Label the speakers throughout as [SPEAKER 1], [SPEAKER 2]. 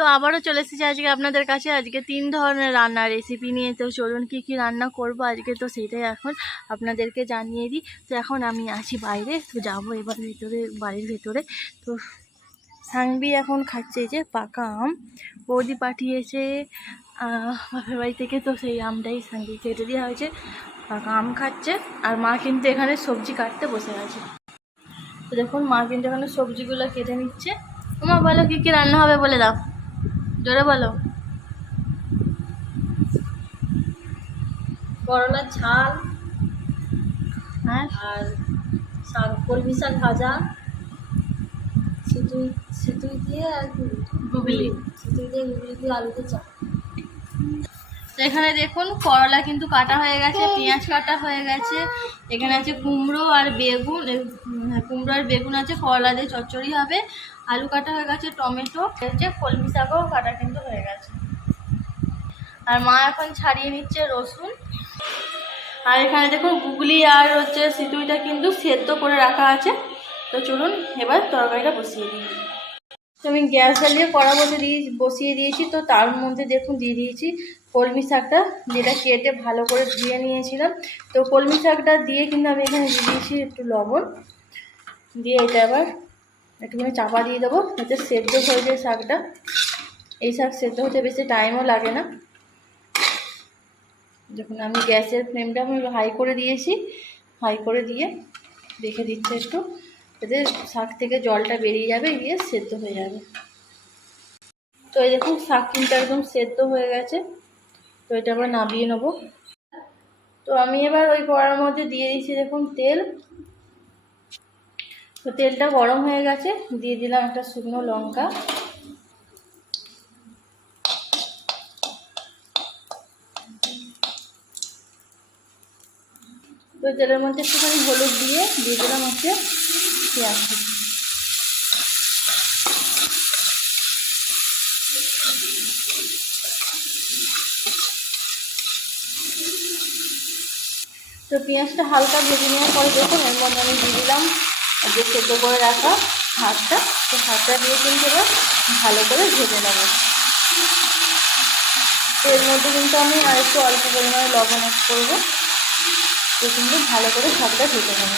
[SPEAKER 1] তো আবারও চলে এসেছি আজকে আপনাদের কাছে। আজকে তিন ধরনের রান্নার রেসিপি নিয়ে। তো চলুন কী কী রান্না করব আজকে? তো সেটাই এখন আপনাদেরকে জানিয়ে দিই। তো এখন আমি আছি বাইরে। তো যাব এবার ভেতরে, বাড়ির ভেতরে। তো সাংবি এখন খাচ্ছে যে পাকা আম। বৌদি পাঠিয়েছে বাপের বাড়ি থেকে। তো সেই আমটাই সাংবি কেটে দেওয়া হয়েছে। পাকা আম খাচ্ছে। আর মা কিন্তু এখানে সবজি কাটতে বসে আছে। তো দেখুন, মা কিন্তু এখানে সবজিগুলো কেটে নিচ্ছে। মা বলো কী কী রান্না হবে বলে দাও। জোরে বলো।
[SPEAKER 2] করলার ঝাল
[SPEAKER 1] হ্যাঁ।
[SPEAKER 2] আর শাক কলমি শাক ভাজা। সিতুই সিতুই দিয়ে আর
[SPEAKER 1] গুগলি
[SPEAKER 2] সিতুই দিয়ে গুগলি দিয়ে আলুতে চা।
[SPEAKER 1] এখানে দেখুন করলা কিন্তু কাটা হয়ে গেছে পেঁয়াজ কাটা হয়ে গেছে। এখানে আছে কুমড়ো আর বেগুন হ্যাঁ, কুমড়ো আর বেগুন আছে করলা দিয়ে চচ্চড়ি হবে। আলু কাটা হয়ে গেছে, টমেটো হচ্ছে কলমি শাকও কাটা কিন্তু হয়ে গেছে। আর মা এখন ছাড়িয়ে নিচ্ছে রসুন। আর এখানে দেখুন গুগলি আর হচ্ছে সিতুইটা কিন্তু সেদ্ধ করে রাখা আছে। তো চলুন এবার তরকারিটা বসিয়ে দিই। তো আমি গ্যাস জ্বালিয়ে কড়া বসে দিয়ে, বসিয়ে দিয়েছি। তো তার মধ্যে দেখুন দিয়ে দিয়েছি কলমি শাকটা, যেটা কেটে ভালো করে ধুয়ে নিয়েছিলাম। তো কলমি শাকটা দিয়ে কিন্তু আমি এখানে দিয়ে দিয়েছি একটু লবণ। দিয়ে এটা আবার একটুখানি চাপা দিয়ে দেবো, যাতে সেদ্ধ হয়ে যায় শাকটা। এই শাক সেদ্ধ হতে বেশি টাইমও লাগে না। দেখুন আমি গ্যাসের ফ্লেমটা আমি হাই করে দিয়েছি, হাই করে দিয়ে রেখে দিচ্ছি একটু, যাতে শাক থেকে জলটা বেরিয়ে যাবে, গিয়ে সেদ্ধ হয়ে যাবে। তো এই দেখুন, শাক কিন্তু একদম সেদ্ধ হয়ে গেছে। তো এটা আমরা নামিয়ে নেব। তো আমি এবার ওই কড়ার মধ্যে দিয়ে দিচ্ছি দেখুন তেল। তো তেলটা গরম হয়ে গেছে, দিয়ে দিলাম একটা শুকনো লঙ্কা। তো তেলের মধ্যে একটুখানি হলুদ দিয়ে দিয়ে দিলাম হচ্ছে পেঁয়াজ। তো পেঁয়াজটা হালকা ভেজে নেওয়ার পরে দেখুন, এর মধ্যে আমি দিয়ে দিলাম যে সেদ্ধ করে রাখা ভাতটা, তো ভাতটা দিয়ে কিন্তু এবার ভালো করে ভেজে নেব। তো এর মধ্যে কিন্তু আমি আর একটু অল্প পরিমাণে লবণ অ্যাড করব, তো কিন্তু ভালো করে শাকটা ভেজে নেব।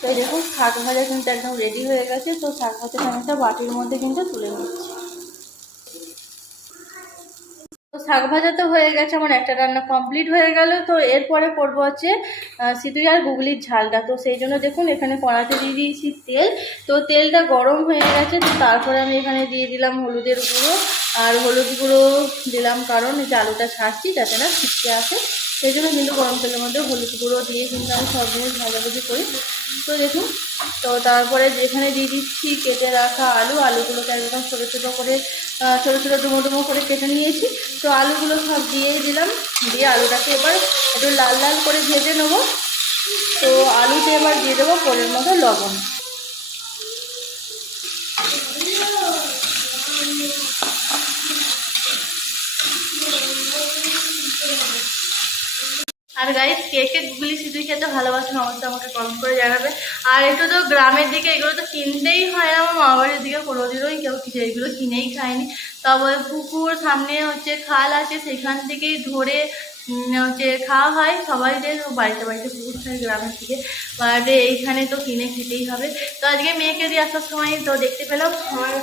[SPEAKER 1] তো দেখুন, শাক ভাজা কিন্তু একদম রেডি হয়ে গেছে, তো শাক ভাজা আমি একটা বাটির মধ্যে কিন্তু তুলে নিচ্ছি তো শাক ভাজা তো হয়ে গেছে, আমার একটা রান্না কমপ্লিট হয়ে গেল। তো এরপরে করব হচ্ছে সিতুই আর গুগলির ঝালটা। তো সেই জন্য দেখুন, এখানে কড়াতে দিয়ে দিয়েছি তেল। তো তেলটা গরম হয়ে গেছে, তো তারপরে আমি এখানে দিয়ে দিলাম হলুদের গুঁড়ো। আর হলুদ গুঁড়ো দিলাম কারণ এই যে আলুটা ছাড়ছি, যাতে না ছিটকে আসে। সেই জন্য কিন্তু গরম তেলের মধ্যে হলুদ গুঁড়ো দিয়ে কিন্তু আমি সব জিনিস ভাজাভুজি করি। তো দেখুন, তো তারপরে যেখানে দিয়ে দিচ্ছি কেটে রাখা আলু, আলুগুলোকে একদম ছোটো ছোটো করে ছোটো ছোটো ডুমো ডুমো করে কেটে নিয়েছি। তো আলুগুলো সব দিয়ে দিলাম, দিয়ে আলুটাকে এবার একটু লাল লাল করে ভেজে নেব। তো আলুতে এবার দিয়ে দেবো পরের মতো লবণ। আর গাড়ির কে কে গুগলি সিদ্ধি খেতে ভালোবাসেন, অবশ্যই আমাকে কমেন্ট করে জানাবে। আর একটু তো গ্রামের দিকে এগুলো তো কিনতেই হয় না, আমার মা বাড়ির দিকে কোনোদিনই কেউ কিছু এগুলো কিনেই খায়নি। তবে পুকুর সামনে হচ্ছে খাল আছে, সেখান থেকেই ধরে হচ্ছে খাওয়া হয়। সবাই যে বাড়িতে বাড়িতে পুকুর থাকে গ্রামের দিকে। বাট এইখানে তো কিনে খেতেই হবে। তো আজকে মেয়েকে দিয়ে আসার সময় তো দেখতে পেলাম। আমার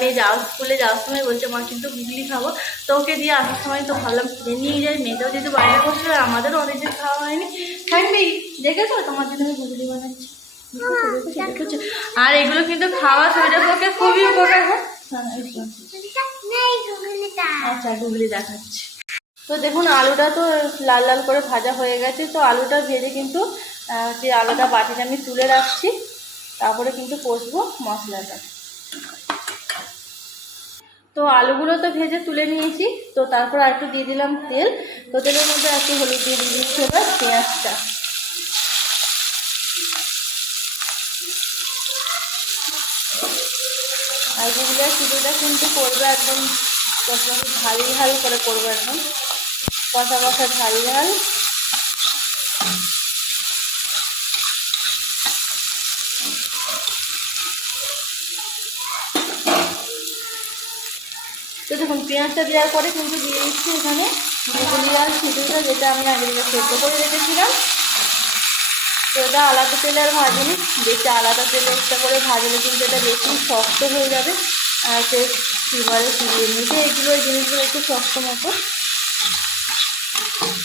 [SPEAKER 1] মেয়ে যাওয়ার স্কুলে যাওয়ার সময় বলছে মা কিন্তু গুগলি খাব। তো ওকে দিয়ে আসার সময় তো ভাবলাম কিনে নিয়ে যাই। মেয়েটাও যেহেতু বাইরে বসে আর আমাদেরও অনেকদিন খাওয়া হয়নি। থাকবি দেখেছ? তোমার জন্য আমি গুগলি বানাচ্ছি। দেখেছ? আর এগুলো কিন্তু খাওয়া শরীরের পক্ষে খুবই উপকার হয়। হ্যাঁ, আচ্ছা গুগলি দেখাচ্ছি। তো দেখুন, আলুটা তো লাল লাল করে ভাজা হয়ে গেছে, তো আলুটা ভেজে কিন্তু যে আলুটা বাটিতে আমি তুলে রাখছি, তারপরে কিন্তু কষবো মশলাটা। তো আলুগুলো তো ভেজে তুলে নিয়েছি, তো তারপর আর একটু দিয়ে দিলাম তেল। তো তেলের মধ্যে একটু হলুদ দিয়ে দিয়ে দিচ্ছি এবার পেঁয়াজটা। আর যেগুলো কিন্তু করবে একদম ঝাল ঝাল করে করবে একদম। কষা কষা ঝাল ঝাল। তো দেখুন, পেঁয়াজটা দেওয়ার পরে কিন্তু দিয়ে দিচ্ছি এখানে আর সিঁদুরটা, যেটা আমি আগে সেদ্ধ করে রেখেছিলাম। তো এটা আলাদা তেলে আর ভাজিনি বেশি আলাদা তেলে একটা করে ভাজলে কিন্তু এটা বেশি শক্ত হয়ে যাবে। আর সে সিমারে এমনিতে এগুলো জিনিসগুলো একটু শক্ত মতো।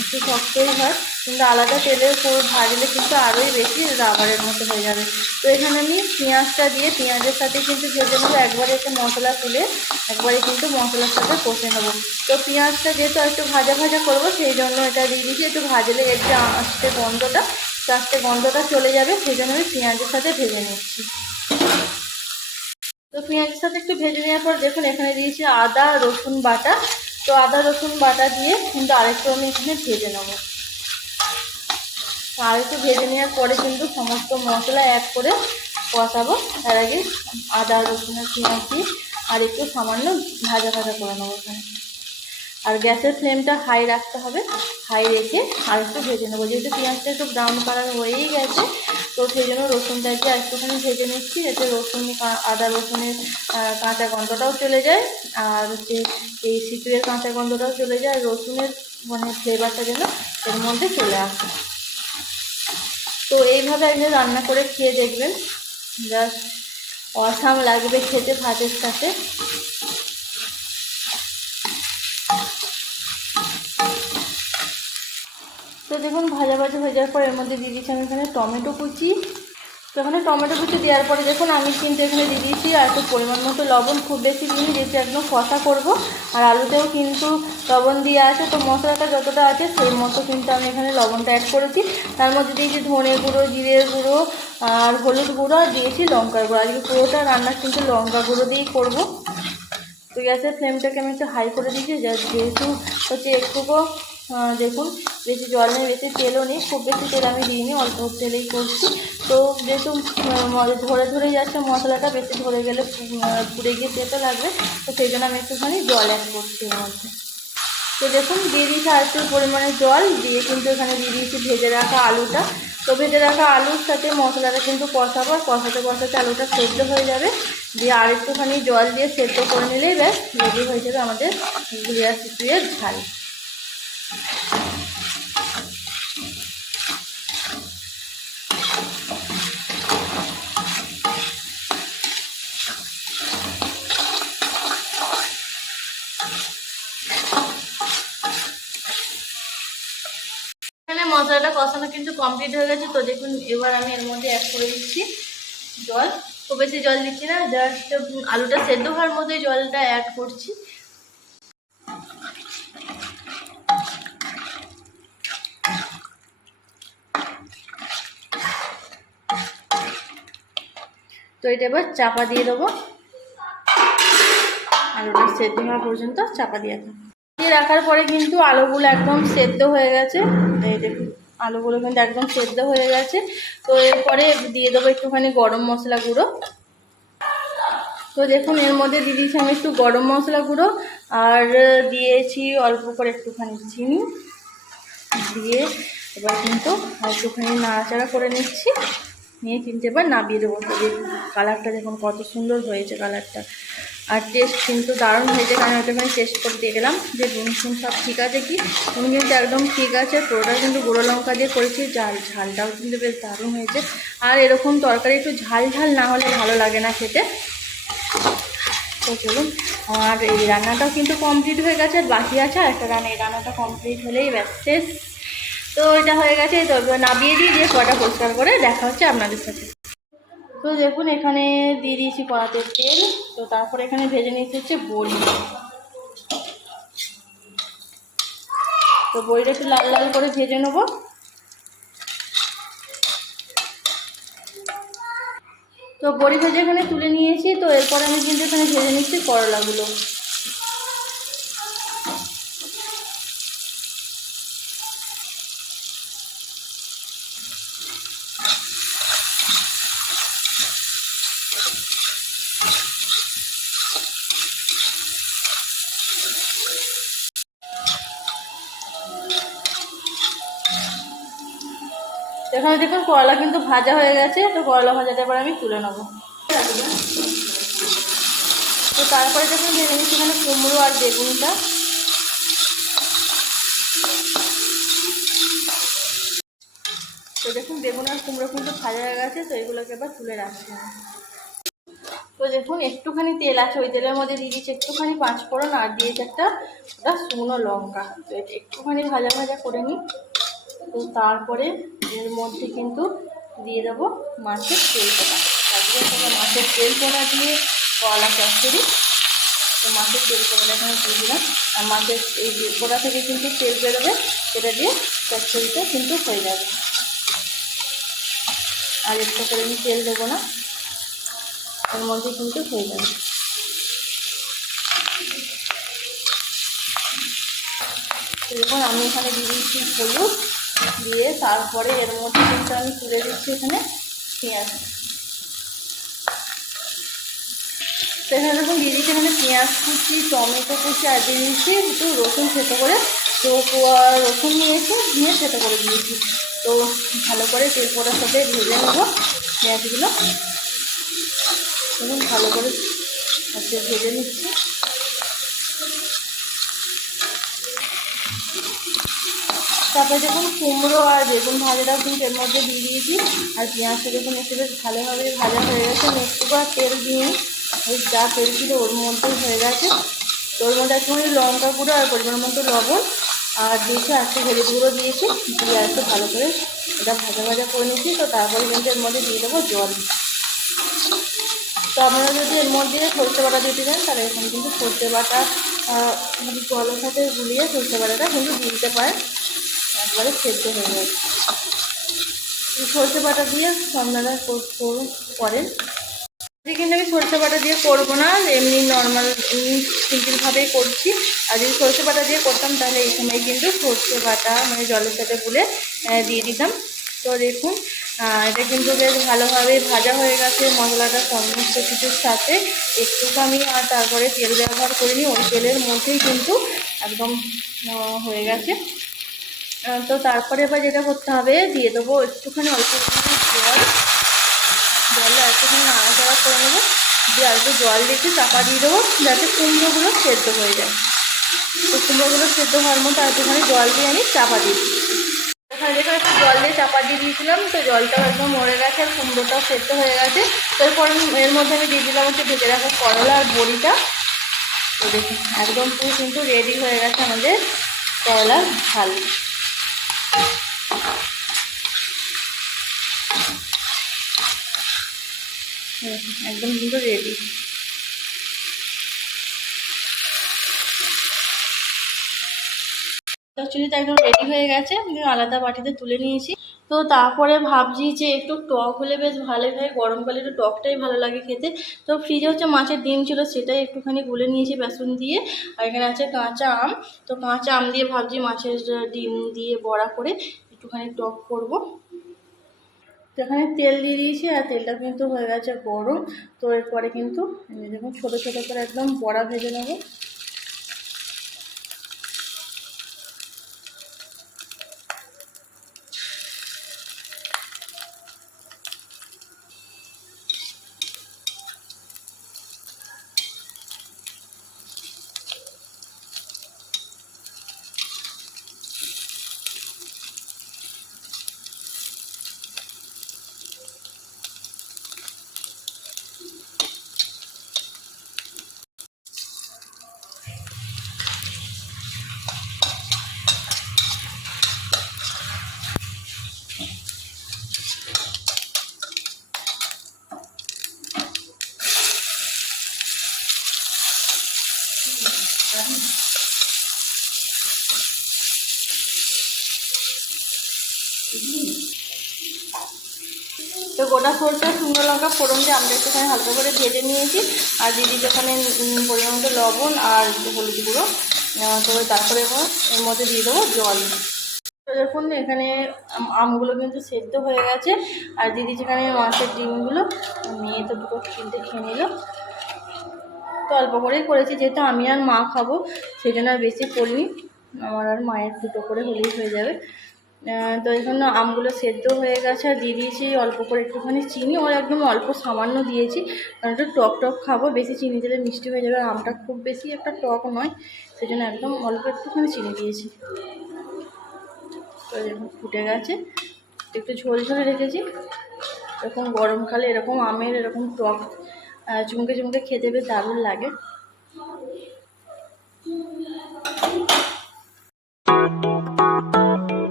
[SPEAKER 1] একটু শক্তই হয়, কিন্তু আলাদা তেলের উপর ভাজলে কিন্তু আরোই বেশি রাবারের মতো হয়ে যাবে। তো এখানে আমি পেঁয়াজটা দিয়ে, পেঁয়াজের সাথে কিন্তু ভেজে নেব, একবারে একটু মশলা তুলে, একবারে কিন্তু মশলার সাথে কষে নেব। তো পেঁয়াজটা যেহেতু একটু ভাজা ভাজা করব, সেই জন্য এটা দিয়ে দিচ্ছি একটু ভাজলে এর যে আস্তে গন্ধটা আস্তে গন্ধটা চলে যাবে, সেই জন্য আমি পেঁয়াজের সাথে ভেজে নিচ্ছি। তো পেঁয়াজের সাথে একটু ভেজে নেওয়ার পর দেখুন, এখানে দিয়েছি আদা, রসুন বাটা তো আদা, রসুন বাটা দিয়ে কিন্তু আরেকটু আমি এখানে ভেজে নেব। আর আরেকটু ভেজে নেওয়ার পরে কিন্তু সমস্ত মশলা অ্যাড করে কষাবো। তার আগে আদা, রসুনের পেঁয়াজ দিয়ে আর একটু সামান্য ভাজা ভাজা করে নেব এখানে। আর গ্যাসের ফ্লেমটা হাই রাখতে হবে। হাই রেখে আর একটু ভেজে নেব। যেহেতু পেঁয়াজটা একটু ব্রাউন কালার হয়েই গেছে, তো সেই জন্য রসুনটা দিয়ে একটুখানি ভেজে নিচ্ছি। এতে রসুন আদা রসুনের কাঁচা গন্ধটাও চলে যায়। আর হচ্ছে এই সিটুয়ের কাঁচা গন্ধটাও চলে যায়। রসুনের মানে ফ্লেভারটা যেন এর মধ্যে চলে আসে। তো এইভাবে একদিন রান্না করে খেয়ে দেখবেন। জাস্ট অসাম লাগবে খেতে ভাতের সাথে। দেখুন, ভাজা ভাজা হয়ে যাওয়ার পর এর মধ্যে দিয়ে দিচ্ছি আমি এখানে টমেটো কুচি। তো এখানে টমেটো কুচি দেওয়ার পরে দেখুন, আমি কিন্তু এখানে দিয়ে দিয়েছি আর একটু পরিমাণ মতো লবণ, খুব বেশি দিইনি যেহেতু একদম কষা করব। আর আলুতেও কিন্তু লবণ দিয়ে আছে, তো মশলাটা যতটা আছে সেই মতো কিন্তু আমি এখানে লবণটা অ্যাড করেছি। তার মধ্যে দিয়েছি ধনে গুঁড়ো জিরের গুঁড়ো আর হলুদ গুঁড়ো আর দিয়েছি লঙ্কার গুঁড়ো। আজকে পুরোটা রান্না কিন্তু লঙ্কা গুঁড়ো দিয়েই করব। তো গ্যাসের ফ্লেমটাকে আমি একটু হাই করে দিয়েছি যেহেতু হচ্ছে একটুকু দেখুন, বেশি জল নেই, বেশি তেলও নেই, খুব বেশি তেল আমি দিইনি, অল্প তেলেই করছি। তো যেহেতু ধরে ধরে যাচ্ছে মশলাটা, বেশি ধরে গেলে পুড়ে গিয়ে তেতো লাগবে, তো সেই জন্য আমি একটুখানি জল অ্যাড করছি এর মধ্যে। তো দেখুন, দিয়ে দিয়েছি আর একটু পরিমাণে জল, দিয়ে কিন্তু এখানে দিয়ে দিয়েছি ভেজে রাখা আলুটা। তো ভেজে রাখা আলুর সাথে মশলাটা কিন্তু কষাবো, আর কষাতে কষাতে আলুটা সেদ্ধ হয়ে যাবে। দিয়ে আর একটুখানি জল দিয়ে সেদ্ধ করে নিলেই ব্যাস রেডি হয়ে যাবে আমাদের ঘুরিয়া সিচুয়ের ঝাল এখানে মশলাটা কষানো কিন্তু কমপ্লিট হয়ে গেছে, তো দেখুন এবার আমি এর মধ্যে অ্যাড করে দিচ্ছি জল। খুব বেশি জল দিচ্ছি না জাস্ট আলুটা সেদ্ধ হওয়ার মধ্যে জলটা অ্যাড করছি। তো এটা এবার চাপা দিয়ে দেবো। আলুটা সেদ্ধ হওয়া পর্যন্ত চাপা দিয়ে দেবো। দিয়ে রাখার পরে কিন্তু আলুগুলো একদম সেদ্ধ হয়ে গেছে। এই দেখুন, আলুগুলো কিন্তু একদম সেদ্ধ হয়ে গেছে। তো এরপরে দিয়ে দেবো একটুখানি গরম মশলা গুঁড়ো। তো দেখুন, এর মধ্যে দিয়ে দিয়েছি আমি একটু গরম মশলা গুঁড়ো আর দিয়েছি অল্প করে একটুখানি চিনি। দিয়ে এবার কিন্তু একটুখানি নাড়াচাড়া করে নিচ্ছি। নিয়ে কিন্তু এবার নামিয়ে দেবো। কালারটা দেখুন কত সুন্দর হয়েছে কালারটা। আর টেস্ট কিন্তু দারুণ হয়েছে কারণ ওটাখানে টেস্ট করে দিয়ে গেলাম। যে নুন সব ঠিক আছে কি? নুন কিন্তু একদম ঠিক আছে পুরোটা কিন্তু গুঁড়ো লঙ্কা দিয়ে করেছি ঝাল ঝালটাও কিন্তু বেশ দারুণ হয়েছে। আর এরকম তরকারি একটু ঝাল ঝাল না হলে ভালো লাগে না খেতে। তো চলুন, আর এই রান্নাটাও কিন্তু কমপ্লিট হয়ে গেছে, আর বাকি আছে আর একটা রান্না, এই রান্নাটা কমপ্লিট হলেই ব্যাস, শেষ। তো এটা হয়ে গেছে, তো নামিয়ে দিয়ে দিয়ে কটা পরিষ্কার করে দেখা হচ্ছে আপনাদের সাথে। তো দেখুন, এখানে দিয়ে দিয়েছি কড়াতে তেল। তো তারপরে এখানে ভেজে নিয়েছি হচ্ছে বড়ি। তো বড়িটা একটু লাল লাল করে ভেজে নেব। তো বড়ি ভেজে এখানে তুলে নিয়েছি। তো এরপর আমি কিন্তু এখানে ভেজে নিচ্ছি করলাগুলো। এখানে দেখুন করলা কিন্তু ভাজা হয়ে গেছে, তো করলা ভাজাটা এবার আমি তুলে নেব তো তারপরে যখন ভেজে নিচ্ছি এখানে কুমড়ো আর বেগুনটা তো দেখুন বেগুন আর কুমড়ো কিন্তু ভাজা হয়ে গেছে, তো এগুলোকে এবার তুলে রাখছি। তো দেখুন, একটুখানি তেল আছে, ওই তেলের মধ্যে দিয়ে দিচ্ছি একটুখানি পাঁচ ফোড়ন আর দিয়েছি একটা ওটা শুকনো লঙ্কা। তো এটা একটুখানি ভাজা ভাজা করে নিই। তো তারপরে এর মধ্যে কিন্তু দিয়ে দেবো মাছের তেল পোড়া তারপরে এখানে মাছের তেল পোড়া দিয়ে কলা চচ্চড়ি। তো মাছের তেল পোড়াটা এখানে দিয়ে দিলাম। আর মাছের এই পোড়া থেকে কিন্তু তেল বেরোবে, সেটা দিয়ে চচ্চড়িটা কিন্তু হয়ে যাবে। আর একটু করে আমি তেল দেবো না। এর মধ্যে কিন্তু হয়ে যাবে। এরপর আমি এখানে দিয়ে দিচ্ছি হলুদ, দিয়ে তারপরে এর মধ্যে কিন্তু আমি তুলে দিচ্ছি এখানে পেঁয়াজ। এখানে দেখুন দিয়ে দিচ্ছি এখানে পেঁয়াজ কুচি, টমেটো কুচি, আর দিয়ে দিচ্ছি একটু রসুন থেতো করে। তো রসুন নিয়েছি, নিয়ে থেতো করে দিয়েছি। তো ভালো করে তেল পোড়ার সাথে ভেজে নেব পেঁয়াজগুলো। দেখুন ভালো করে আজকে ভেজে নিচ্ছি। তারপরে দেখুন, কুমড়ো আর বেগুন ভাজাটাও কিন্তু এর মধ্যে দিয়ে দিয়েছি। আর পেঁয়াজটা দেখুন একটু বেশ ভালোভাবে ভাজা হয়ে গেছে। একটু আর তেল দিয়ে ওই যা তেল ছিল ওর মধ্যেই হয়ে গেছে। তো ওর মধ্যে একটুখানি লঙ্কা গুঁড়ো আর পরিমাণ মতো লবণ আর দিয়েছি একটু হলুদ গুঁড়ো দিয়েছি। দিয়ে একটু ভালো করে এটা ভাজা ভাজা করে নিচ্ছি। তো তারপরে কিন্তু এর মধ্যে দিয়ে দেবো জল। তো আপনারা যদি এর মধ্যে সরষে বাটা দিতে চান, তাহলে এখানে কিন্তু সরষে বাটা জলের সাথে গুলিয়ে সরষে বাটাটা কিন্তু দিতে পারেন। একবারে সেদ্ধ হয়ে যায়। সরষে বাটা দিয়ে আপনারা করুন। কিন্তু আমি সরষে বাটা দিয়ে করব না, এমনি নর্মাল এমনি সিম্পলভাবেই করছি। আর যদি সরষে বাটা দিয়ে করতাম, তাহলে এই সময় কিন্তু সরষে বাটা মানে জলের সাথে গুলে দিয়ে দিতাম। তো দেখুন এটা কিন্তু বেশ ভালোভাবে ভাজা হয়ে গেছে মশলাটা সমস্ত কিছুর সাথে। একটু আমি আর তারপরে তেল ব্যবহার করিনি, ওই তেলের মধ্যেই কিন্তু একদম হয়ে গেছে। তো তারপরে এবার যেটা করতে হবে, দিয়ে দেবো একটুখানি অল্প জল। জলে একটুখানি নাড়াচাড়া করে নেব, দিয়ে একটু জল দিতে চাপা দিয়ে দেবো, যাতে কুমড়োগুলো সেদ্ধ হয়ে যায়। তো কুমড়োগুলো সেদ্ধ হওয়ার মতো একটুখানি জল দিয়ে আমি চাপা দিই ওখানে দেখো একটু জল দিয়ে চাপা দিয়ে দিয়েছিলাম তো জলটাও একদম মরে গেছে আর কুমড়োটাও সেদ্ধ হয়ে গেছে। তারপর এর মধ্যে আমি দিয়ে দিলাম হচ্ছে ভেজে রাখা করলা আর বড়িটা। তো দেখুন একদম পুরো কিন্তু রেডি হয়ে গেছে আমাদের করলার হুম, একদম কিন্তু রেডি চচ্চড়িটা একদম রেডি হয়ে গেছে। আমি আলাদা বাটিতে তুলে নিয়েছি। তো তারপরে ভাবছি যে একটু টক হলে বেশ ভালো হয়। গরমকালে একটু টকটাই ভালো লাগে খেতে। তো ফ্রিজে হচ্ছে মাছের ডিম ছিল, সেটাই একটুখানি গুলে নিয়েছি বেসন দিয়ে। আর এখানে আছে কাঁচা আম। তো কাঁচা আম দিয়ে ভাবছি মাছের ডিম দিয়ে বড়া করে একটুখানি টক করব। তো এখানে তেল দিয়ে দিয়েছি আর তেলটা কিন্তু হয়ে গেছে গরম। তো এরপরে কিন্তু দেখুন, ছোটো ছোটো করে একদম বড়া ভেজে নেব। তো গোটা সরষে শুকনো লঙ্কা ফোড়ন দিয়ে আমরা একটুখানি হালকা করে ভেজে নিয়েছি। আর দিদি যেখানে পরিমাণ লবণ আর হলুদ গুঁড়ো তো তারপরে এর মধ্যে দিয়ে দেবো জল। দেখুন, এখানে আমগুলো কিন্তু সেদ্ধ হয়ে গেছে। আর দিদি যেখানে মাছের ডিমগুলো, মেয়ে তো দুটো তিনটে খেয়ে নিল। তো অল্প করেই করেছি, যেহেতু আমি আর মা খাব, সেই জন্য আর বেশি করিনি। আমার আর মায়ের দুটো করে হলেই হয়ে যাবে। তো এই জন্য আমগুলো সেদ্ধ হয়ে গেছে, আর দিয়ে দিয়েছি অল্প করে একটুখানি চিনি। ওর একদম অল্প সামান্য দিয়েছি, কারণ একটু টক টক খাব, বেশি চিনি দিলে মিষ্টি হয়ে যাবে। আর আমটা খুব বেশি একটা টক নয়, সেই জন্য একদম অল্প একটুখানি চিনি দিয়েছি। তো এরকম ফুটে গেছে। একটু ঝোল ঝোল রেখেছি। এরকম গরমকালে এরকম আমের এরকম টক চুমকে চুমকে খেতে বেশ দারুণ লাগে।